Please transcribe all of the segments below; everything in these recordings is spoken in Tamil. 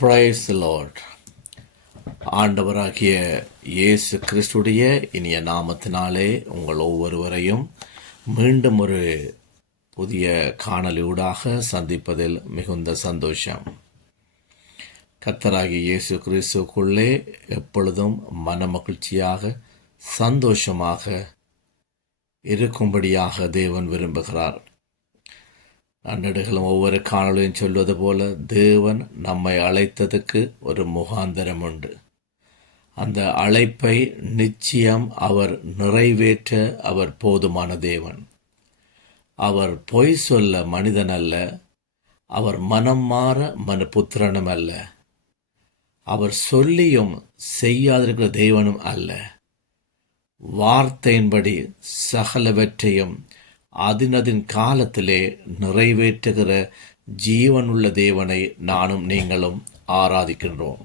Praise the Lord. ஆண்டவராகிய இயேசு கிறிஸ்துடைய இனிய நாமத்தினாலே உங்கள் ஒவ்வொருவரையும் மீண்டும் ஒரு புதிய காணொளியூடாக சந்திப்பதில் மிகுந்த சந்தோஷம். கர்த்தராகிய இயேசு கிறிஸ்துக்குள்ளே எப்பொழுதும் மனமகிழ்ச்சியாக சந்தோஷமாக இருக்கும்படியாக தேவன் விரும்புகிறார். நன்னடுகளும் ஒவ்வொரு காணொலியும் சொல்வது போல தேவன் நம்மை அழைத்ததுக்கு ஒரு முகாந்தரம் உண்டு. அந்த அழைப்பை நிச்சயம் அவர் நிறைவேற்ற அவர் போதுமான தேவன். அவர் பொய் சொல்ல மனிதன் அல்ல, அவர் மனம் மாற மனுபுத்திரனும் அல்ல, அவர் சொல்லியும் செய்யாதிருக்கிற தேவனும் அல்ல. வார்த்தையின்படி சகலவற்றையும் அதினதின் காலத்திலே நிறைவேற்றுகிற ஜீவனுள்ள தேவனை நானும் நீங்களும் ஆராதிக்கின்றோம்.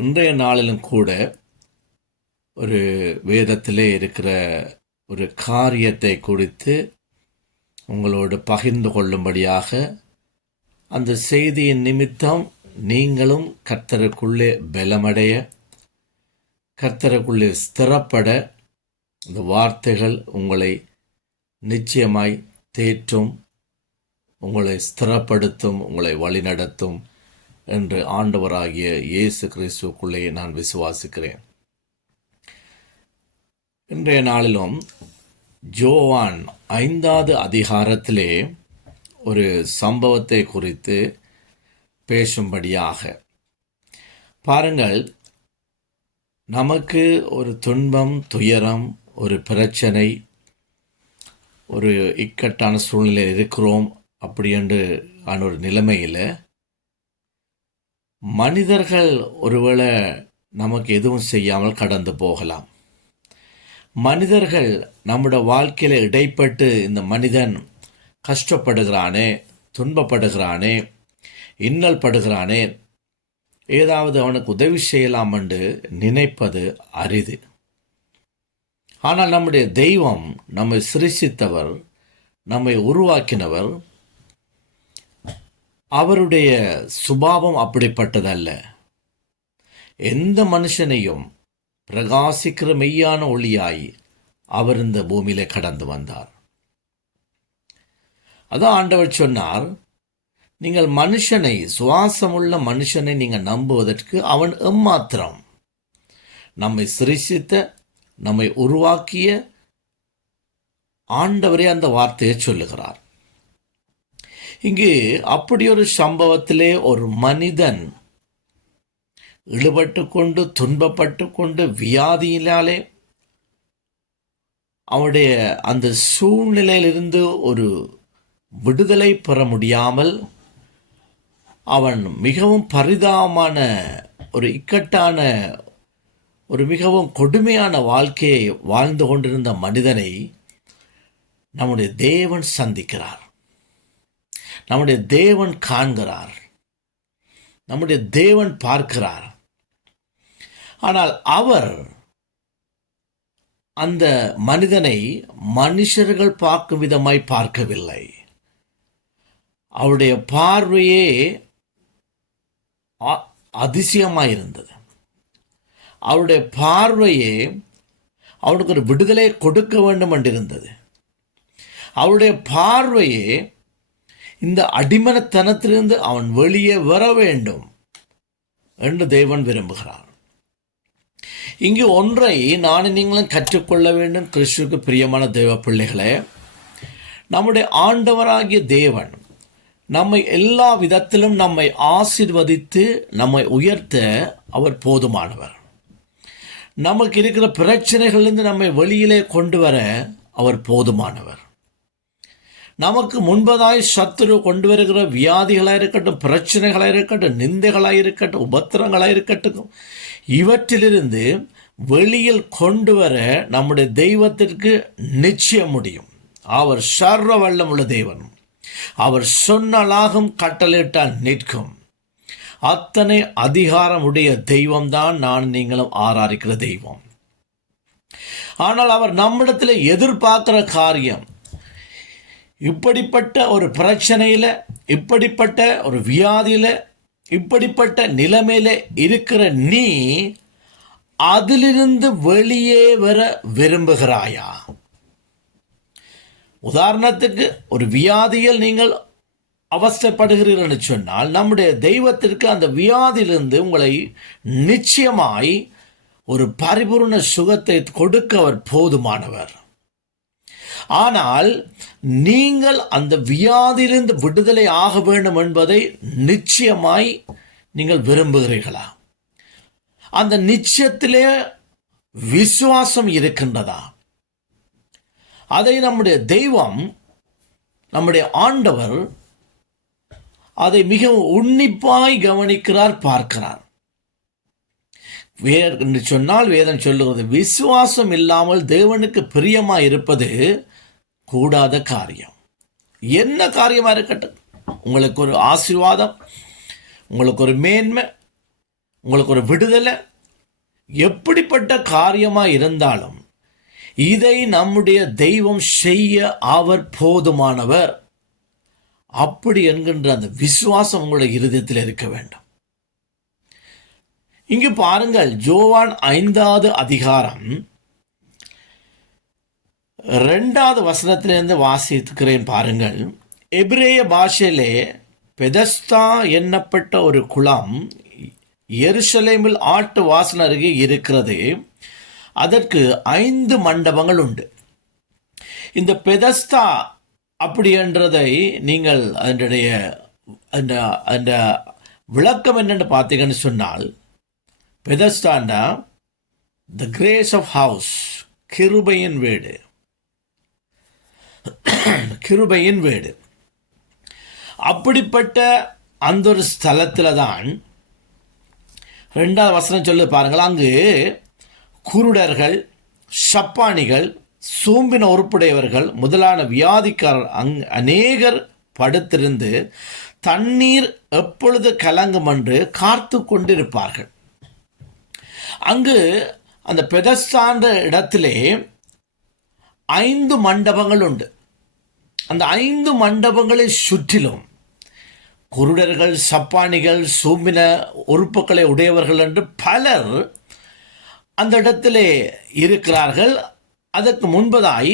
இன்றைய நாளிலும் கூட ஒரு வேதத்திலே இருக்கிற ஒரு காரியத்தை குறித்து உங்களோடு பகிர்ந்து கொள்ளும்படியாக, அந்த செய்தியின் நிமித்தம் நீங்களும் கர்த்தருக்குள்ளே பலமடைய, கர்த்தருக்குள்ளே ஸ்திரப்பட இந்த வார்த்தைகள் உங்களை நிச்சயமாய் தேற்றும், உங்களை ஸ்திரப்படுத்தும், உங்களை வழிநடத்தும் என்று ஆண்டவராகிய இயேசு கிறிஸ்துவுக்குள்ளே நான் விசுவாசிக்கிறேன். இன்றைய நாளிலும் யோவான் 5வது அதிகாரத்திலே ஒரு சம்பவத்தை குறித்து பேசும்படியாக பாருங்கள். நமக்கு ஒரு துன்பம், துயரம், ஒரு பிரச்சனை, ஒரு இக்கட்டான சூழ்நிலை இருக்கிறோம் அப்படி என்று ஆன ஒரு நிலைமையில் மனிதர்கள் ஒருவேளை நமக்கு எதுவும் செய்யாமல் கடந்து போகலாம். மனிதர்கள் நம்முடைய வாழ்க்கையில் இடைப்பட்டு இந்த மனிதன் கஷ்டப்படுகிறானே, துன்பப்படுகிறானே, இன்னல் படுகிறானே, ஏதாவது அவனுக்கு உதவி செய்யலாம் என்று நினைப்பது அரிது. ஆனால் நம்முடைய தெய்வம், நம்மை சிருஷ்டித்தவர், நம்மை உருவாக்கினவர், அவருடைய சுபாவம் அப்படிப்பட்டதல்ல. எந்த மனுஷனையும் பிரகாசிக்கிற மெய்யான ஒளியாய் அவர் இந்த பூமியிலே கடந்து வந்தார். அதான் ஆண்டவர் சொன்னார், நீங்கள் மனுஷனை, சுவாசமுள்ள மனுஷனை நீங்கள் நம்புவதற்கு அவன் எம்மாத்திரம். நம்மை சிருஷ்டித்த, நம்மை உருவாக்கிய ஆண்டவரே அந்த வார்த்தையை சொல்லுகிறார். இங்கு அப்படி ஒரு சம்பவத்திலே ஒரு மனிதன் இழுபட்டு கொண்டு, துன்பப்பட்டு கொண்டு, வியாதியினாலே அவனுடைய அந்த சூழ்நிலையிலிருந்து ஒரு விடுதலை பெற முடியாமல் அவன் மிகவும் பரிதாபமான, ஒரு இக்கட்டான, ஒரு மிகவும் கொடுமையான வாழ்க்கையை வாழ்ந்து கொண்டிருந்த மனிதனை நம்முடைய தேவன் சந்திக்கிறார், நம்முடைய தேவன் காண்கிறார், நம்முடைய தேவன் பார்க்கிறார். ஆனால் அவர் அந்த மனிதனை மனுஷர்கள் பார்க்கும் விதமாய் பார்க்கவில்லை. அவருடைய பார்வையே அதிசயமாயிருந்தது. அவருடைய பார்வையே அவனுக்கு ஒரு விடுதலை கொடுக்க வேண்டும் என்றிருந்தது. அவருடைய பார்வையே இந்த அடிமனத்தனத்திலிருந்து அவன் வெளியே வர வேண்டும் என்று தேவன் விரும்புகிறார். இங்கு ஒன்றை நானும் நீங்களும் கற்றுக்கொள்ள வேண்டும். கிறிஸ்துவுக்கு பிரியமான தேவ பிள்ளைகளே, நம்முடைய ஆண்டவராகிய தேவன் நம்மை எல்லா விதத்திலும் நம்மை ஆசீர்வதித்து நம்மை உயர்த்த அவர் போதுமானவர். நமக்கு இருக்கிற பிரச்சனைகளிலிருந்து நம்மை வெளியிலே கொண்டு வர அவர் போதுமானவர். நமக்கு முன்பதாய் சத்துரு கொண்டு வருகிற வியாதிகளாக இருக்கட்டும், பிரச்சனைகளாக இருக்கட்டும், நிந்தைகளாக இருக்கட்டும், உபத்திரங்களாக இருக்கட்டும், இவற்றிலிருந்து வெளியில் கொண்டு வர நம்முடைய தெய்வத்திற்கு நிச்சயம் முடியும். அவர் சர்வ வல்லமுள்ள தேவன். அவர் சொன்னாலாகும், கட்டளையிட்டால் நிற்கும். அத்தனை அதிகாரமுடைய தெய்வம்தான் நான் நீங்களும் ஆராதிக்கிற தெய்வம். ஆனால் அவர் நம்மிடத்தில் எதிர்பார்க்கிற காரியம், இப்படிப்பட்ட ஒரு பிரச்சனையில், இப்படிப்பட்ட ஒரு வியாதியில், இப்படிப்பட்ட நிலைமையில இருக்கிற நீ அதிலிருந்து வெளியே வர விரும்புகிறாயா? உதாரணத்துக்கு ஒரு வியாதியில் நீங்கள் அவஸ்தைப்படுகிறீர்கள் என்று சொன்னால், நம்முடைய தெய்வத்திற்கு அந்த வியாதியிலிருந்து உங்களை நிச்சயமாய் ஒரு பரிபூர்ண சுகத்தை கொடுக்க அவர் போதுமானவர். ஆனால் நீங்கள் அந்த வியாதியிலிருந்து விடுதலை ஆக வேண்டும் என்பதை நிச்சயமாய் நீங்கள் விரும்புகிறீர்களா? அந்த நிச்சயத்திலே விசுவாசம் இருக்கின்றதா? அதை நம்முடைய தெய்வம், நம்முடைய ஆண்டவர் அதை மிகவும் உன்னிப்பாய் கவனிக்கிறார், பார்க்கிறார். என்று சொன்னால் வேதம் சொல்லுகிறது, விசுவாசம் இல்லாமல் தேவனுக்கு பிரியமாய் இருப்பது கூடாத காரியம். என்ன காரியமாக இருக்கட்டும், உங்களுக்கு ஒரு ஆசீர்வாதம், உங்களுக்கு ஒரு மேன்மை, உங்களுக்கு ஒரு விடுதலை, எப்படிப்பட்ட காரியமாக இருந்தாலும் இதை நம்முடைய தெய்வம் செய்ய அவர் போதுமானவர். அப்படி என்கின்ற அந்த விசுவாசம் உங்களுடைய இருதயத்தில் இருக்க வேண்டும். இங்கு பாருங்கள், யோவான் 5வது அதிகாரம் 2வது வசனத்திலிருந்து வாசிக்கிறேன் பாருங்கள். எபிரேய பாஷையிலே பெதஸ்தா என்னப்பட்ட ஒரு குளம் எருசலேமில் ஆட்டு வாசல் அருகே இருக்கிறது. அதற்கு 5 மண்டபங்கள் உண்டு. இந்த பெதஸ்தா அப்படி என்றதை நீங்கள் அதனுடைய அந்த விளக்கம் என்னென்னு பார்த்தீங்கன்னு சொன்னால், பெதஸ்தாண்டா த கிரேஸ் ஆஃப் ஹவுஸ், கிருபையின் வீடு, கிருபையின் வீடு. அப்படிப்பட்ட அந்த ஒரு ஸ்தலத்தில் தான் 2வது வசனம் சொல்லி பாருங்கள். அங்கு குருடர்கள், சப்பானிகள், சூம்பின உறுப்புடையவர்கள் முதலான வியாதிக்காரர் அநேகர் படுத்திருந்து தண்ணீர் எப்பொழுது கலங்கும் என்று காத்து கொண்டிருப்பார்கள். அங்கு அந்த பெதஸ்தான்ற இடத்திலே 5 மண்டபங்கள் உண்டு. அந்த 5 மண்டபங்களை சுற்றிலும் குருடர்கள், சப்பானிகள், சூம்பின உறுப்புகளை உடையவர்கள் என்று பலர் அந்த இடத்திலே இருக்கிறார்கள். அதற்கு முன்பதாய்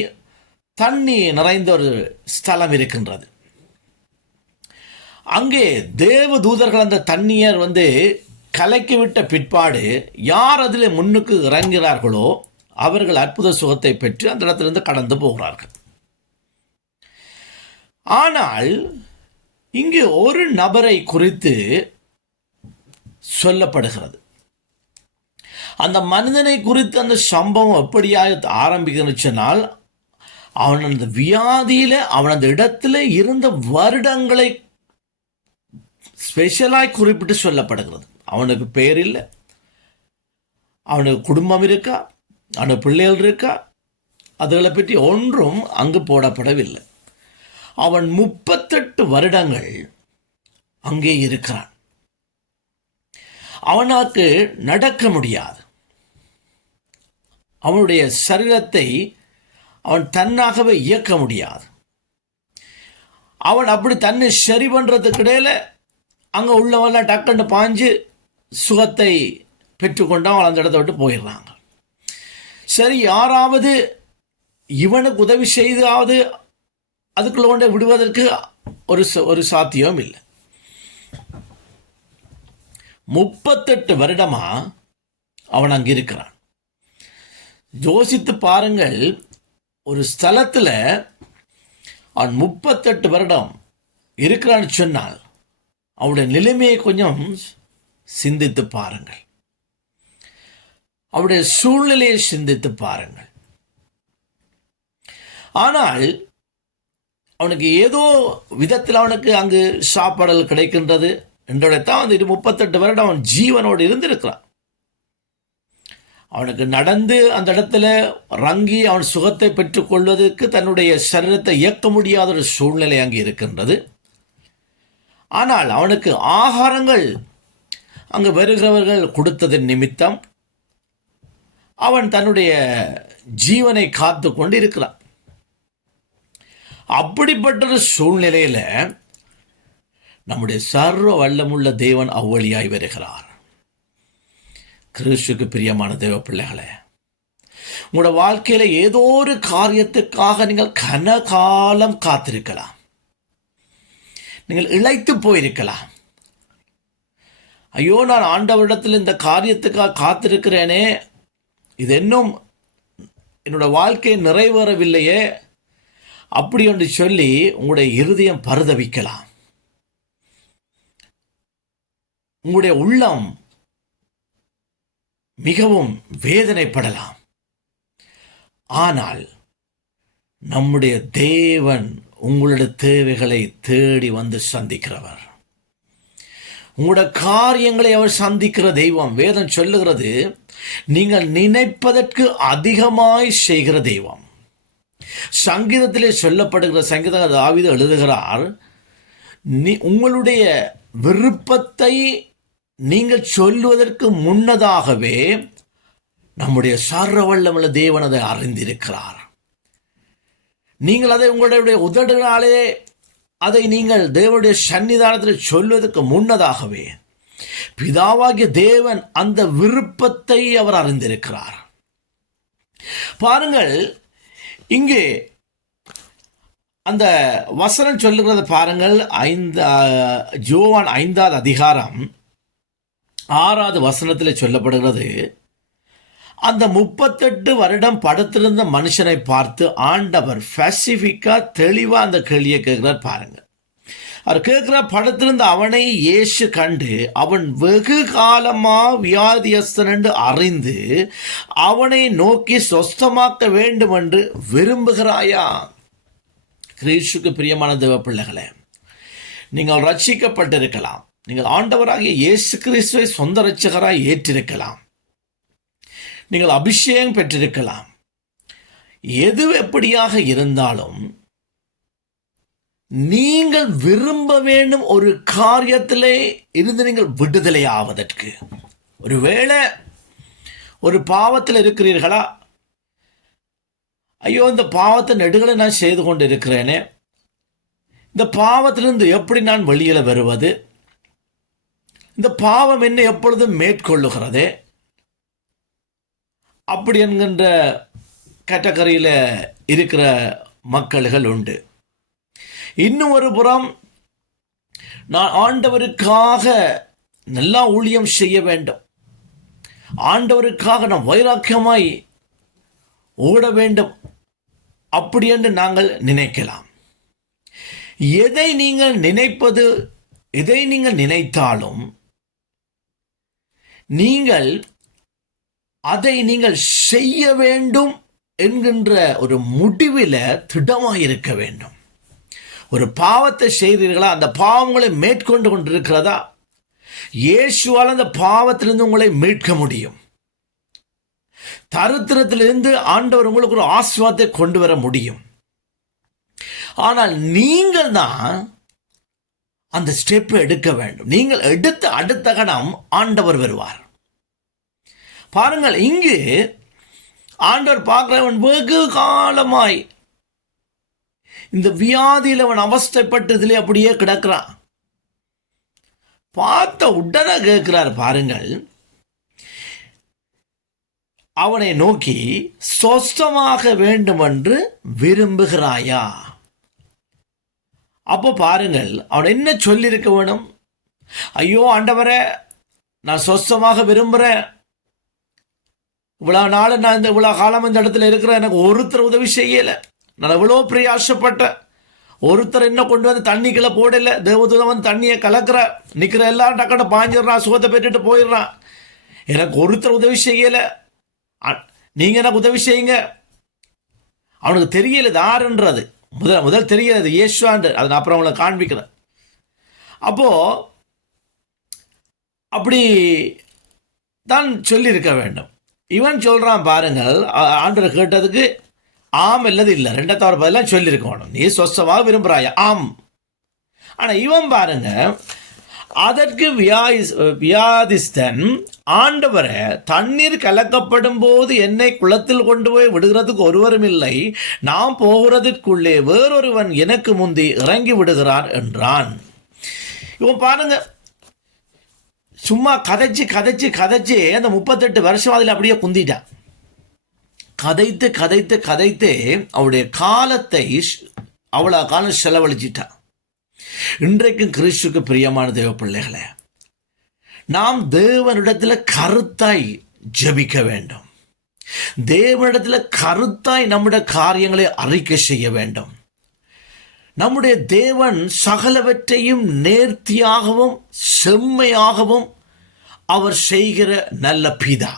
தண்ணி நிறைந்த ஒரு ஸ்தலம் இருக்கின்றது. அங்கே தேவ தூதர்கள் அந்த தண்ணீர் கலக்கிவிட்ட பிற்பாடு யார் அதில் முன்னுக்கு இறங்குகிறார்களோ அவர்கள் அற்புத சுகத்தை பெற்று அந்த இடத்திலிருந்து கடந்து போகிறார்கள். ஆனால் இங்கு ஒரு நபரை குறித்து சொல்லப்படுகிறது. அந்த மனிதனை குறித்து அந்த சம்பவம் எப்படியாக ஆரம்பிக்கணும்னு சொன்னால், அவன் அந்த வியாதியில் அவன் அந்த இடத்துல இருந்த வருடங்களை ஸ்பெஷலாய் குறிப்பிட்டு சொல்லப்படுகிறது. அவனுக்கு பெயர் இல்லை, அவனுக்கு குடும்பம் இருக்கா, அவனுக்கு பிள்ளைகள் இருக்கா, அதுகளை பற்றி ஒன்றும் அங்கு போடப்படவில்லை. அவன் 38 வருடங்கள் அங்கே இருக்கிறான். அவனுக்கு நடக்க முடியாது. அவனுடைய சரீரத்தை அவன் தன்னாகவே இயக்க முடியாது. அவன் அப்படி தன்னை சரி பண்ணுறதுக்கு இடையில் அங்கே உள்ளவெல்லாம் டக்குன்னு பாஞ்சு சுகத்தை பெற்றுக்கொண்டு அவன் அந்த இடத்த விட்டு போயிடுறாங்க. சரி, யாராவது இவனுக்கு உதவி செய்தாவது அதுக்குள்ள கொண்டு விடுவதற்கு ஒரு சாத்தியம் இல்லை. 38 வருடமா அவன் அங்கே இருக்கிறான். யோசித்து பாருங்கள், ஒரு ஸ்தலத்தில் அவன் 38 வருடம் இருக்கிறான்னு சொன்னால் அவனுடைய நிலைமையை கொஞ்சம் சிந்தித்து பாருங்கள். அவருடைய சூழ்நிலையை சிந்தித்து பாருங்கள். ஆனால் அவனுக்கு ஏதோ விதத்தில் அவனுக்கு அங்கு சாப்பாடுகள் கிடைக்கின்றது என்றதான் 38 வருடம் அவன் ஜீவனோடு இருந்திருக்கிறான். அவனுக்கு நடந்து அந்த இடத்துல ரங்கி அவன் சுகத்தை பெற்றுக்கொள்வதற்கு தன்னுடைய சரீரத்தை இயக்க முடியாத ஒரு சூழ்நிலை அங்கே இருக்கின்றது. ஆனால் அவனுக்கு ஆகாரங்கள் அங்கு வருகிறவர்கள் கொடுத்ததன் நிமித்தம் அவன் தன்னுடைய ஜீவனை காத்து கொண்டு இருக்கிறான். அப்படிப்பட்ட ஒரு சூழ்நிலையில் நம்முடைய சர்வ வல்லமுள்ள தேவன் அவ்வழியாய் வருகிறார். கிறிஸ்துவுக்கு பிரியமான தேவ பிள்ளைகளே, உங்களோட வாழ்க்கையில ஏதோ ஒரு காரியத்துக்காக நீங்கள் கனகாலம் காத்திருக்கலாம். நீங்கள் இளைத்து போயிருக்கலாம். ஐயோ, நான் ஆண்டவரிடத்தில் இந்த காரியத்துக்காக காத்திருக்கிறேனே, இது இன்னும் என்னோட வாழ்க்கை நிறைவேறவில்லையே, அப்படி என்று சொல்லி உங்களுடைய இருதயம் பரிதவிக்கலாம். உங்களுடைய உள்ளம் மிகவும் வேதனைப்படலாம். ஆனால் நம்முடைய தேவன் உங்களுடைய தேவைகளை தேடி வந்து சந்திக்கிறவர். உங்களுடைய காரியங்களை அவர் சந்திக்கிற தெய்வம். வேதம் சொல்லுகிறது, நீங்கள் நினைப்பதற்கு அதிகமாய் செய்கிற தெய்வம். சங்கீதத்திலே சொல்லப்படுகிற சங்கீத தாவீது எழுதுகிறார், உங்களுடைய விருப்பத்தை நீங்கள் சொல்வதற்கு முன்னதாகவே நம்முடைய சர்வ வல்லமுள்ள தேவன் அதை அறிந்திருக்கிறார். நீங்கள் அதை உங்களுடைய உதடுகளாலே அதை நீங்கள் தேவனுடைய சன்னிதானத்தில் சொல்வதற்கு முன்னதாகவே பிதாவாகிய தேவன் அந்த விருப்பத்தை அவர் அறிந்திருக்கிறார். பாருங்கள், இங்கே அந்த வசனம் சொல்லுகிறது பாருங்கள். யோவான் 5வது அதிகாரம் 6வது வசனத்தில் சொல்லப்படுகிறது, அந்த 38 வருடம் படுத்திருந்த மனுஷனை பார்த்து ஆண்டவர் ஸ்பெசிஃபிக்கா தெளிவா அந்த கேள்வியை கேட்கிறார். பாருங்க, அவர் கேட்கிறார், படுத்திருந்த அவனை இயேசு கண்டு அவன் வெகு காலமா வியாதியஸ்தன் என்று அறிந்து அவனை நோக்கி சொஸ்தமாக்க வேண்டும் என்று விரும்புகிறாயா? கிறிஸ்துவுக்கு பிரியமான தேவ பிள்ளைகளே, நீங்கள் ரட்சிக்கப்பட்டிருக்கலாம். நீங்கள் ஆண்டவராகிய இயேசு கிறிஸ்துவை சொந்த ரட்சகராய் ஏற்றிருக்கலாம். நீங்கள் அபிஷேகம் பெற்றிருக்கலாம். எது எப்படியாக இருந்தாலும் நீங்கள் விரும்ப வேண்டும் ஒரு காரியத்திலே இருந்து நீங்கள் விடுதலை ஆவதற்கு. ஒருவேளை ஒரு பாவத்தில் இருக்கிறீர்களா? ஐயோ, இந்த பாவத்தை நெடுகளை நான் செய்து கொண்டு இருக்கிறேனே, இந்த பாவத்திலிருந்து எப்படி நான் வெளியில வருவது? இந்த பாவம் என்ன எப்பொழுதும் மேற்கொள்ளுகிறதே, அப்படி என்கின்ற கேட்டகரியில் இருக்கிற மக்கள்கள் உண்டு. இன்னும் ஒரு புறம், நான் ஆண்டவருக்காக நல்லா ஊழியம் செய்ய வேண்டும், ஆண்டவருக்காக நான் வைராக்கியமாய் ஓட வேண்டும், அப்படி என்று நாங்கள் நினைக்கலாம். எதை நீங்கள் நினைப்பது, எதை நீங்கள் நினைத்தாலும் நீங்கள் அதை நீங்கள் செய்ய வேண்டும் என்கின்ற ஒரு முடிவில் திடமாயிருக்க வேண்டும். ஒரு பாவத்தை செய்கிறீர்களா? அந்த பாவங்களை மேற்கொண்டு கொண்டிருக்கிறதா? இயேசுவால் அந்த பாவத்திலிருந்து உங்களை மீட்க முடியும். தரித்திரத்திலிருந்து ஆண்டவர் உங்களுக்கு ஒரு ஆசீர்வாதத்தை கொண்டு வர முடியும். ஆனால் நீங்கள் தான் அந்த ஸ்டெப்பை எடுக்க வேண்டும். நீங்கள் எடுத்த அடுத்த கணம் ஆண்டவர் வருவார். பாருங்கள், இங்கு ஆண்டவர் பார்க்கிறவன் வெகு காலமாய் இந்த வியாதியில் அவன் அவஸ்தைப்பட்டதிலே அப்படியே கிடக்கிறான். பார்த்த உடனே கேட்கிறார் பாருங்கள், அவனை நோக்கி சொஸ்தமாக வேண்டும் என்று விரும்புகிறாயா? அப்போ பாருங்கள், அவன் என்ன சொல்லியிருக்க வேணும்? ஐயோ ஆண்டவரே, நான் சொஸ்தமாக விரும்புகிறேன், இவ்வளோ நாள் நான் இவ்வளோ காலம் இந்த இடத்துல இருக்கிறேன், எனக்கு ஒருத்தர் உதவி செய்யலை, நான் எவ்வளோ பிரயாசப்பட்டேன், ஒருத்தர் என்ன கொண்டு வந்து தண்ணிக்குள்ள போடலை, தேவதூதன் வந்து தண்ணியை கலக்கிற, நிற்கிற எல்லாரும் டக்கட பாஞ்சிடுறான், சுகத்தை பெற்றுட்டு போயிடுறான், எனக்கு ஒருத்தர் உதவி செய்யலை, நீங்கள் எனக்கு உதவி செய்யுங்க. அவனுக்கு தெரியல இது யாருன்றது. முதல் தெரியாது இயேசுவான்று. அதை நான் அப்புறம் அவங்களை காண்பிக்கிறேன். அப்போ அப்படி தான் சொல்லியிருக்க வேண்டும். இவன் சொல்றான் பாருங்கள், ஆண்டவர் கேட்டதுக்கு ஆம் இல்லது இல்லை, ரெண்டாவது பதிலாம் சொல்லியிருக்கணும், நீ சொஸ்தமாக விரும்புகிறாயா? ஆம். ஆனால் இவன் பாருங்க, அதற்கு வியாதிஸ்தன், ஆண்டவரை, தண்ணீர் கலக்கப்படும் போது என்னை குளத்தில் கொண்டு போய் விடுகிறதுக்கு ஒருவரும் இல்லை, நான் போகிறதுக்குள்ளே வேறொருவன் எனக்கு முந்தி இறங்கி விடுகிறான் என்றான். இவன் பாருங்க, சும்மா கதைச்சு கதைச்சு கதைச்சு அந்த 38 வருஷம் அதில் அப்படியே குந்திட்டான். கதைத்து கதைத்து கதைத்து அவருடைய காலத்தை அவ்வளோ காலம் செலவழிச்சிட்டான். இன்றைக்கும் கிறிஸ்துக்கு பிரியமான தேவ பிள்ளைகளே, நாம் தேவனிடத்தில் கருத்தாய் ஜெபிக்க வேண்டும். தேவனிடத்தில் கருத்தாய் நம்முடைய காரியங்களை அறிக்கை செய்ய வேண்டும். நம்முடைய தேவன் சகலவற்றையும் நேர்த்தியாகவும் செம்மையாகவும் அவர் செய்கிற நல்ல பிதா.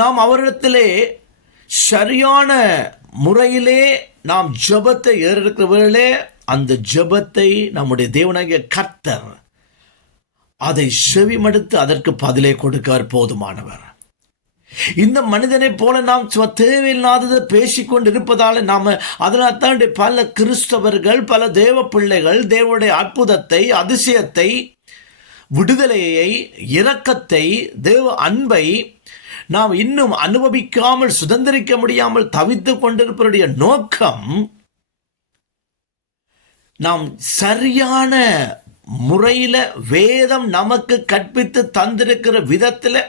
நாம் அவரிடத்திலே சரியான முறையிலே நாம் ஜெபத்தை ஏறெடுக்கிறவர்களே, அந்த ஜெபத்தை நம்முடைய தேவனாகிய கர்த்தர் அதை செவிமடுத்து அதற்கு பதிலை கொடுக்க போதுமானவர். இந்த மனிதனை போல நாம் தேவையில்லாததை பேசிக்கொண்டு இருப்பதால் நாம் அதனால் தான் பல கிறிஸ்தவர்கள், பல தேவ பிள்ளைகள் தேவனுடைய அற்புதத்தை, அதிசயத்தை, விடுதலையை, இரக்கத்தை, தேவ அன்பை நாம் இன்னும் அனுபவிக்காமல் சுதந்திரிக்க முடியாமல் தவித்துக் கொண்டிருப்பவருடைய நோக்கம், நாம் சரியான முறையில் வேதம் நமக்கு கற்பித்து தந்திருக்கிற விதத்தில்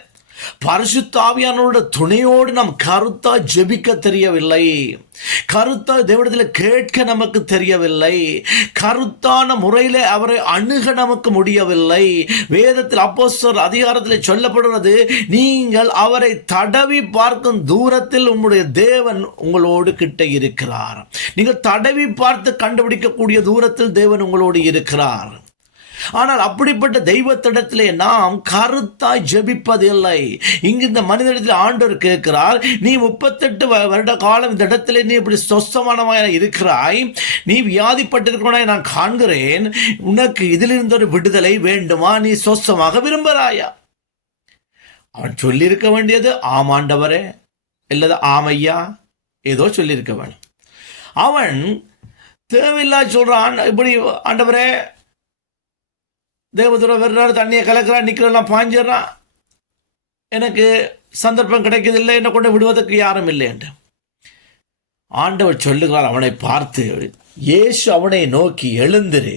பரிசுத்த ஆவியானவருடைய துணையோடு நாம் கருத்தா ஜெபிக்க தெரியவில்லை. கருத்தா தேவனிடத்தில் கேட்க நமக்கு தெரியவில்லை. கருத்தான முறையில் அவரை அணுக நமக்கு முடியவில்லை. வேதத்தில் அப்போஸ்தலர் அதிகாரத்தில் சொல்லப்படுகிறது, நீங்கள் அவரை தடவி பார்க்கும் தூரத்தில் உங்களுடைய தேவன் உங்களோடு கிட்ட இருக்கிறார். நீங்கள் தடவி பார்த்து கண்டுபிடிக்கக்கூடிய தூரத்தில் தேவன் உங்களோடு இருக்கிறார். ஆனால் அப்படிப்பட்ட தெய்வத்திடத்திலே நாம் கருத்தாய் ஜெபிப்பதில்லை. இங்கு இந்த மனிதனிடத்தில் ஆண்டவர் கேட்கிறார், நீ 38 வருட காலம் இந்த இடத்திலே நீ இப்படி சொஸ்தமானவனாக இருக்கிறாய், நீ வியாதிப்பட்டிருக்கிறாய் நான் காண்கிறேன், உனக்கு இதிலிருந்து ஒரு விடுதலை வேண்டுமா, நீ சொஸ்தமாக விரும்புகிறாயா? அவன் சொல்லியிருக்க வேண்டியது ஆமாண்டவரே இல்லது ஆமையா ஏதோ சொல்லியிருக்க வேணும். அவன் தேவையில்லா சொல்றான், இப்படி ஆண்டவரே தேவதூர வர்றாரு, தண்ணியை கலக்கிறான், நிற்கிறெல்லாம் பாஞ்சிடறான், எனக்கு சந்தர்ப்பம் கிடைக்கதில்லை, என்னை கொண்டு விடுவதற்கு யாரும் இல்லை என்று ஆண்டவர் சொல்லுகிறார். அவனை பார்த்து இயேசு அவனை நோக்கி, எழுந்திரு,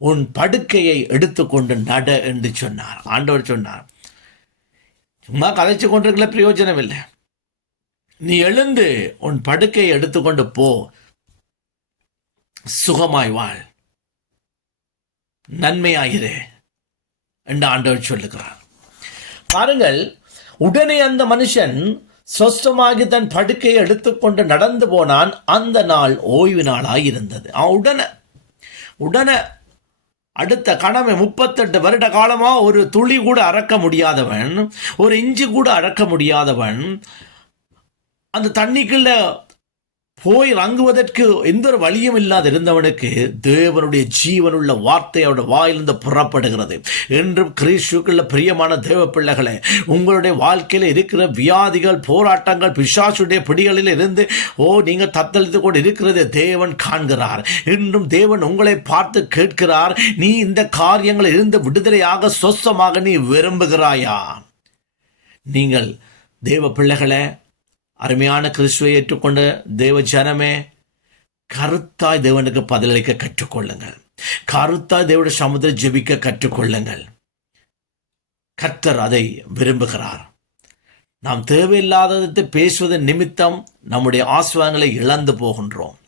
உன் படுக்கையை எடுத்துக்கொண்டு நட என்று சொன்னார். ஆண்டவர் சொன்னார், சும்மா கதைச்சு கொண்டிருக்கல, பிரயோஜனம் இல்லை, நீ எழுந்து உன் படுக்கையை எடுத்துக்கொண்டு போ, சுகமாய் வாழ், நன்மையாயிரு என்று ஆண்டவர் சொல்லுகிறார். பாருங்கள், உடனே அந்த மனுஷன் சொஸ்தமாகி தன் படுக்கையை எடுத்துக்கொண்டு நடந்து போனான். அந்த நாள் ஓய்வு நாளாய் இருந்தது. உடனே அடுத்த கணமே 38 வருட காலமா ஒரு துளி கூட அறக்க முடியாதவன், ஒரு இஞ்சி கூட அறக்க முடியாதவன், அந்த தண்ணிக்குள்ள போய் இறங்குவதற்கு எந்த ஒரு வழியும் இல்லாது இருந்தவனுக்கு தேவனுடைய ஜீவனுள்ள வார்த்தை அவருடைய வாயிலிருந்து புறப்படுகிறது. என்றும் கிறிஸ்துவுக்குள்ள பிரியமான தேவ பிள்ளைகளே, உங்களுடைய வாழ்க்கையில் இருக்கிற வியாதிகள், போராட்டங்கள், பிசாசுடைய பிடிகளில் இருந்து நீங்கள் தத்தளித்து கொண்டு இருக்கிறது தேவன் காண்கிறார். என்றும் தேவன் உங்களை பார்த்து கேட்கிறார், நீ இந்த காரியங்களில் இருந்து விடுதலையாக சொஸ்தமாக நீ விரும்புகிறாயா? நீங்கள் தேவ பிள்ளைகளே, அருமையான கிறிஸ்துவை ஏற்றுக்கொண்ட தேவ ஜனமே, கருத்தாய் தேவனுக்கு பதிலளிக்க கற்றுக்கொள்ளுங்கள். கருத்தாய் தேவனுடைய சமுதிர ஜெபிக்க கற்றுக்கொள்ளுங்கள். கர்த்தர் அதை விரும்புகிறார். நாம் தேவையில்லாததை பேசுவதன் நிமித்தம் நம்முடைய ஆசீர்வாதங்களை இழந்து போகின்றோம்.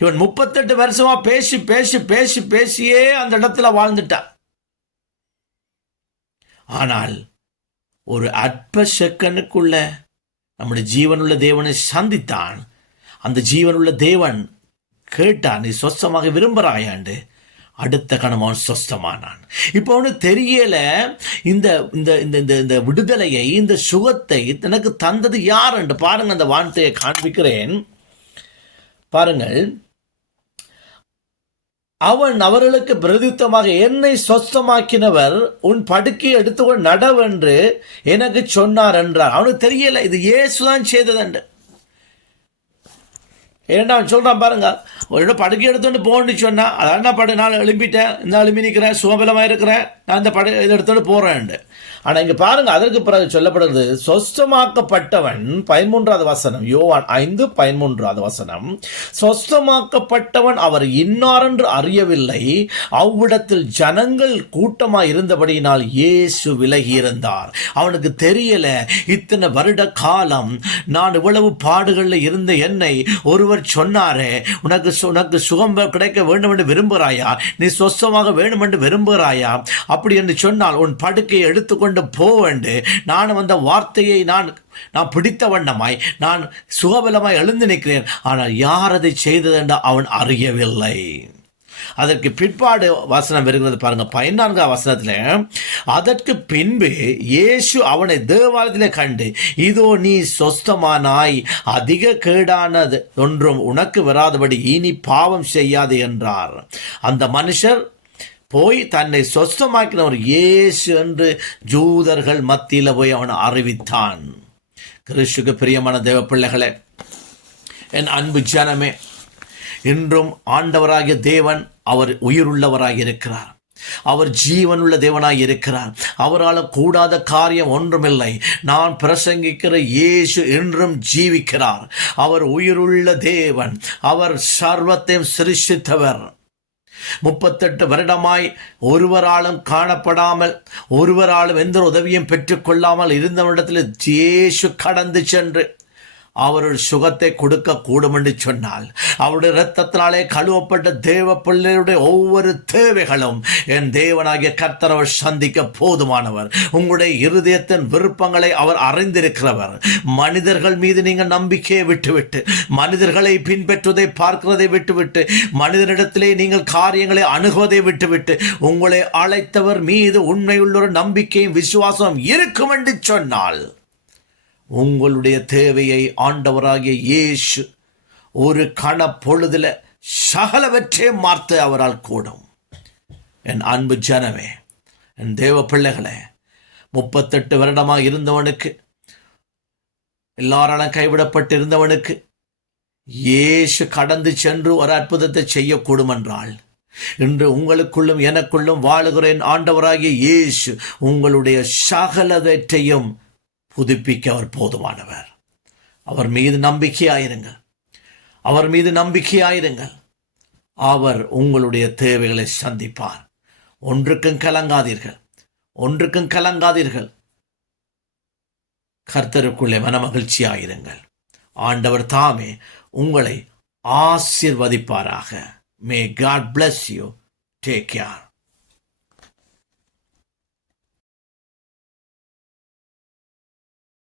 இவன் 38 வருஷமா பேசி பேசி பேசி பேசியே அந்த இடத்துல வாழ்ந்துட்டான். ஆனால் ஒரு அற்ப செகண்டுக்குள்ள நம்முடைய ஜீவனுள்ள தேவனை சந்தித்தான். அந்த ஜீவனுள்ள தேவன் கேட்டான், நீ சொஸ்தமாக விரும்புகிறாயாண்டு. அடுத்த கணம் அவன் சொஸ்தமானான். இப்போ அவனுக்கு தெரியல, இந்த இந்த இந்த இந்த விடுதலையை, இந்த சுகத்தை தனக்கு தந்தது யார் என்று. பாருங்க, அந்த வார்த்தையை காண்பிக்கிறேன் பாருங்கள். அவன் அவர்களுக்கு பிரதித்தமாக, என்னை சொஸ்தமாக்கினவர் உன் படுக்கையை எடுத்துக்கொண்டு நடவென்று எனக்கு சொன்னார் என்றார். அவனுக்கு தெரியல இது இயேசுதான் செய்ததென்று. ஏன்னா அவன் சொல்கிறான் பாருங்க, ஒரு படுக்கை எடுத்துகிட்டு போகணுன்னு சொன்னால் அதான் நான் நான் எழும்பிட்டேன், இந்த எழுப்பி நிற்கிறேன், சுகபலமாக இருக்கிறேன், நான் இந்த இதை எடுத்துகிட்டு போகிறேன். ஆனால் இங்கே பாருங்க, அதற்கு பிறகு சொல்லப்படுறது சொஸ்தமாக்கப்பட்டவன் 13வது வசனம், யோவான் 5:13 வசனம், சொஸ்தமாக்கப்பட்டவன் அவர் இன்னார் என்று அறியவில்லை, அவ்விடத்தில் ஜனங்கள் கூட்டமாக இருந்தபடியினால் இயேசு விலகி இருந்தார். அவனுக்கு தெரியல, இத்தனை வருட காலம் நான் இவ்வளவு பாடுகளில் இருந்த என்னை ஒருவர் சொன்னாரே, உனக்கு சுகம் கிடைக்க வேண்டும் என்று விரும்புகிறாயா, நீ சொஸ்தமாக வேண்டும் என்று விரும்புகிறாயா, அப்படி என்று சொன்னால் உன் படுக்கையை எடுத்துக்கொண்டு போவேண்டு. நான் அந்த வார்த்தையை நான் பிடித்த வண்ணமாய் நான் சுகபலமாய் எழுந்து நிற்கிறேன். ஆனால் யார் அதை செய்தது என்று அவன் அறியவில்லை. அதற்கு பிற்பாடு வசனம் வருகிறது பாருங்க, 14ஆம் வசனத்தில், அதற்கு பின்பு இயேசு அவனை தேவாலயத்திலே கண்டு, இதோ நீ சொஸ்தமானாய், அதிக கேடானது ஒன்றும் உனக்கு வராதபடி இனி பாவம் செய்யாது என்றார். அந்த மனுஷர் போய் தன்னை சொஸ்தமாக்கினவர் இயேசு என்று ஜூதர்கள் மத்தியில் போய் அவன் அறிவித்தான். கிறிஸ்துவுக்கு பிரியமான தேவ பிள்ளைகளே, என் அன்பு ஜனமே, இன்றும் ஆண்டவராகிய தேவன் அவர் உயிருள்ளவராக இருக்கிறார். அவர் ஜீவனுள்ள தேவனாய் இருக்கிறார். அவரால் கூடாத காரியம் ஒன்றுமில்லை. நான் பிரசங்கிக்கிற இயேசு என்றும் ஜீவிக்கிறார். அவர் உயிருள்ள தேவன். அவர் சர்வத்தையும் சிருஷ்டித்தவர். 38 வருடமாய் ஒருவராலும் காணப்படாமல், ஒருவராலும் எந்த உதவியும் பெற்றுக்கொள்ளாமல் இருந்தவரிடத்தில் இயேசு கடந்து சென்று அவருடைய சுகத்தை கொடுக்க கூடும் என்று சொன்னால், அவருடைய இரத்தத்தினாலே கழுவப்பட்ட தேவ பிள்ளைகளுடைய ஒவ்வொரு தேவைகளும் என் தேவனாகிய கர்த்தர் அவர் சந்திக்க போதுமானவர். உங்களுடைய இருதயத்தின் விருப்பங்களை அவர் அறிந்திருக்கிறவர். மனிதர்கள் மீது நீங்கள் நம்பிக்கையை விட்டுவிட்டு, மனிதர்களை பின்பற்றுவதை பார்க்கிறதை விட்டுவிட்டு, மனிதனிடத்திலே நீங்கள் காரியங்களை அணுகுவதை விட்டுவிட்டு, உங்களை அழைத்தவர் மீது உண்மையுள்ள ஒரு நம்பிக்கையும் விசுவாசம் இருக்கும் என்று சொன்னால், உங்களுடைய தேவையை ஆண்டவராகிய இயேசு ஒரு கண பொழுதில் சகலவற்றை மாற்ற அவரால் கூடும். என் அன்பு ஜனமே, என் தேவ பிள்ளைகளே, 38 வருடமாக இருந்தவனுக்கு, எல்லாராலும் கைவிடப்பட்டு இருந்தவனுக்கு இயேசு கடந்து சென்று ஒரு அற்புதத்தை செய்யக்கூடும் என்றால், இன்று உங்களுக்குள்ளும் எனக்குள்ளும் வாழுகிறேன் ஆண்டவராகிய இயேசு உங்களுடைய சகலவற்றையும் புதுப்பிக்க அவர் போதுமானவர். அவர் மீது நம்பிக்கையாயிருங்கள். அவர் மீது நம்பிக்கையாயிருங்கள். அவர் உங்களுடைய தேவைகளை சந்திப்பார். ஒன்றுக்கும் கலங்காதீர்கள், ஒன்றுக்கும் கலங்காதீர்கள். கர்த்தருக்குள்ளே மனமகிழ்ச்சியாயிருங்கள். ஆண்டவர் தாமே உங்களை ஆசீர்வதிப்பாராக. May God bless you. Take care.